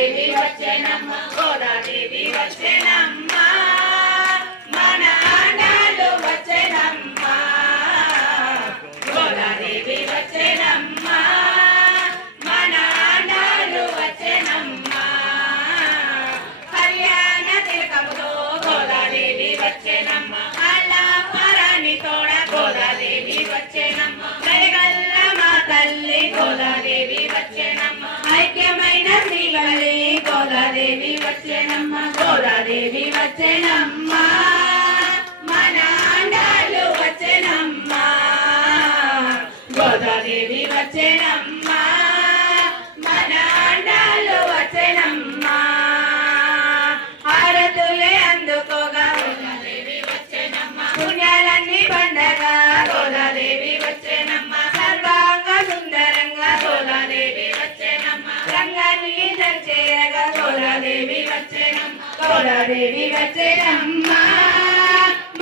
గోదాదేవి వచ్చేనమ్మ గోదాదేవి వచ్చేనమ్మ మన ఆండాళ్ళు వచ్చేనమ్మ గోదాదేవి వచ్చేనమ్మ మన ఆండాళ్ళు వచ్చేనమ్మ కళ్యాణ తిలకముతో గోదాదేవి వచ్చేనమ్మ అల్లా పరాని తోడ గోదాదేవి వచ్చేనమ్మ గలగల్ల మా తల్లి గోదాదేవి వచ్చేనమ్మ ఐక్యమైన శ్రీవల్లి గోదాదేవి వచ్చేనమ్మ గోదాదేవి వచ్చేనమ్మ మన ఆండాళ్ళు వచ్చేనమ్మ గోదాదేవి వచ్చేనమ్మ మన ఆండాళ్ళు వచ్చేనమ్మ హారతులే అందుకోగా గోదాదేవి వచ్చేనమ్మ పుణ్యాలన్నీ పండగ గోదాదేవి వచ్చేనమ్మ సర్వాంగ సుందరంగా గోదాదేవి వచ్చేనమ్మ రంగాన్ని చేయగా గోదాదేవి వచ్చేనమ్మ గోదాదేవి వచ్చేనమ్మ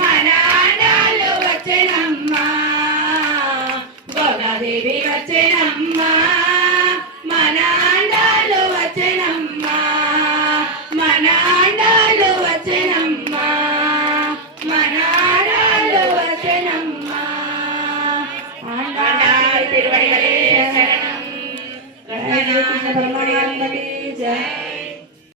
మన ఆండాళ్ళు వచ్చేనమ్మ గోదాదేవి వచ్చేనమ్మ మన ఆండాళ్ళు వచ్చేనమ్మ మన ఆండాళ్ళు వచ్చేనమ్మ మన ఆండాళ్ళు వచ్చేనమ్మ ఆండాళ్ళు తిరువడిగలే శరణం. కృష్ణ పరమానందకి జయ.